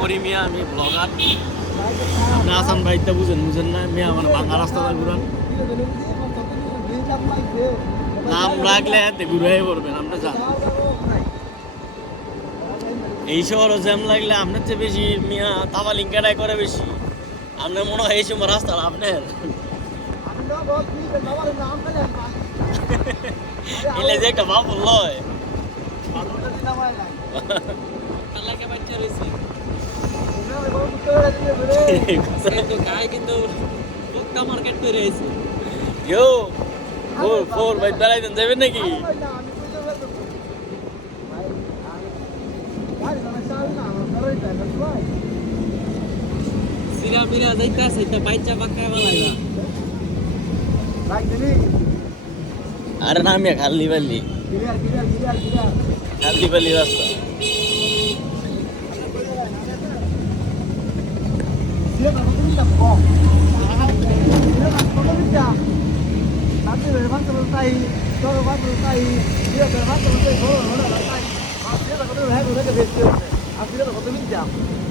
করি মিয়া, আমি ব্লগার। আপনি আসান ভাইটা বুঝেন না মিয়া, মানে বাংলা রাস্তাটা ঘুরান। নাম রাখলে হাতে ঘুরে পড়বেন, আপনি যান। এই শহরও জ্যাম লাগলে আপনার চেয়ে বেশি মিয়া তাবালিঙ্কাটাই করে বেশি। আপনার মনে হয় এই সময় রাস্তা আপনার এলে যে একটা ভাব বলল কিন্তু মার্কেট করে রয়েছে। ফোর ভাই বেড়াইতেন যাবেন নাকি? সিরা মিরা যাইতাছে এটা বাইচা পাকা বালাইবা। আরে না মিয়া খালি বালি খালি বালি রাস্তা। Así